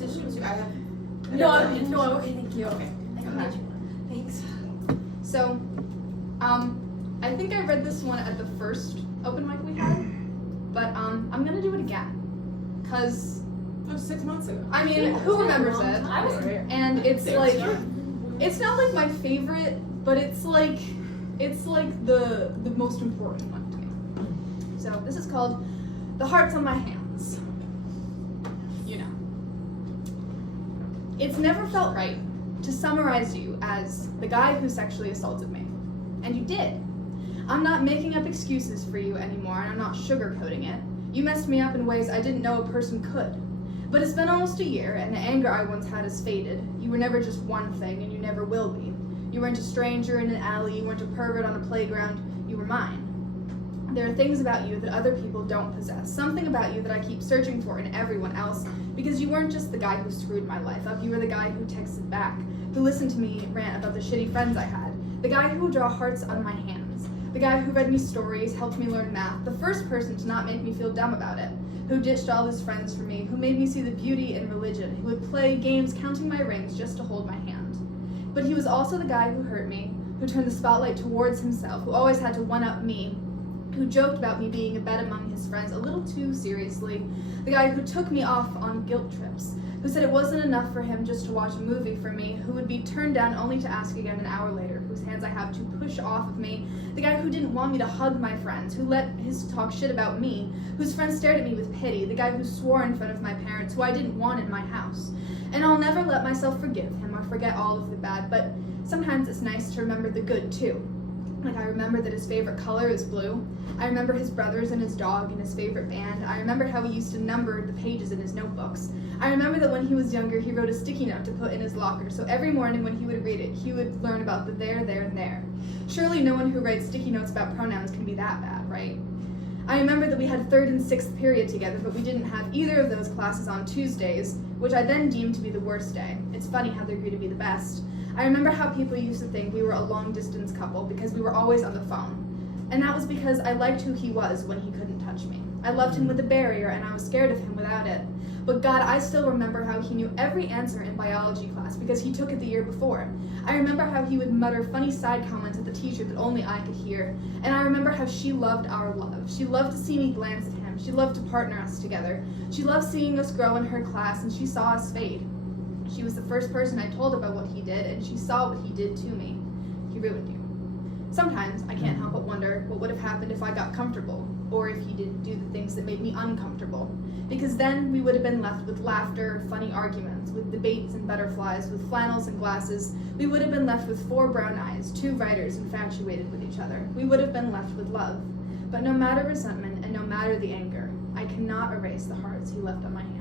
like tissues? I have. No, okay, thank you. Okay. I can get you one. Thanks. So, I think I read this one at the first open mic we had, but I'm gonna do it again, cause That was 6 months ago. I mean, who remembers it? I was there. And it's like, it's not like my favorite, but it's like the most important one to me. So this is called "The Hearts on My Hands." You know, it's never felt right to summarize you as the guy who sexually assaulted me, and you did. I'm not making up excuses for you anymore, and I'm not sugarcoating it. You messed me up in ways I didn't know a person could. But it's been almost a year, and the anger I once had has faded. You were never just one thing, and you never will be. You weren't a stranger in an alley, you weren't a pervert on a playground, you were mine. There are things about you that other people don't possess, something about you that I keep searching for in everyone else, because you weren't just the guy who screwed my life up, you were the guy who texted back, who listened to me rant about the shitty friends I had, the guy who would draw hearts on my hands, the guy who read me stories, helped me learn math, the first person to not make me feel dumb about it, who ditched all his friends for me, who made me see the beauty in religion, who would play games counting my rings just to hold my hand. But he was also the guy who hurt me, who turned the spotlight towards himself, who always had to one-up me, who joked about me being a bet among his friends a little too seriously, the guy who took me off on guilt trips, who said it wasn't enough for him just to watch a movie for me, who would be turned down only to ask again an hour later, whose hands I have to push off of me, the guy who didn't want me to hug my friends, who let his talk shit about me, whose friends stared at me with pity, the guy who swore in front of my parents, who I didn't want in my house. And I'll never let myself forgive him or forget all of the bad, but sometimes it's nice to remember the good too. Like, I remember that his favorite color is blue. I remember his brothers and his dog and his favorite band. I remember how he used to number the pages in his notebooks. I remember that when he was younger, he wrote a sticky note to put in his locker, so every morning when he would read it, he would learn about the there, and there. Surely no one who writes sticky notes about pronouns can be that bad, right? I remember that we had 3rd and 6th period together, but we didn't have either of those classes on Tuesdays, which I then deemed to be the worst day. It's funny how they grew to be the best. I remember how people used to think we were a long-distance couple because we were always on the phone. And that was because I liked who he was when he couldn't touch me. I loved him with a barrier, and I was scared of him without it. But God, I still remember how he knew every answer in biology class because he took it the year before. I remember how he would mutter funny side comments at the teacher that only I could hear. And I remember how she loved our love. She loved to see me glance at him. She loved to partner us together. She loved seeing us grow in her class, and she saw us fade. She was the first person I told about what he did, and she saw what he did to me. He ruined you. Sometimes I can't help but wonder what would have happened if I got comfortable, or if he didn't do the things that made me uncomfortable. Because then we would have been left with laughter, funny arguments, with debates and butterflies, with flannels and glasses. We would have been left with 4 brown eyes, 2 writers infatuated with each other. We would have been left with love. But no matter resentment and no matter the anger, I cannot erase the hearts he left on my hands.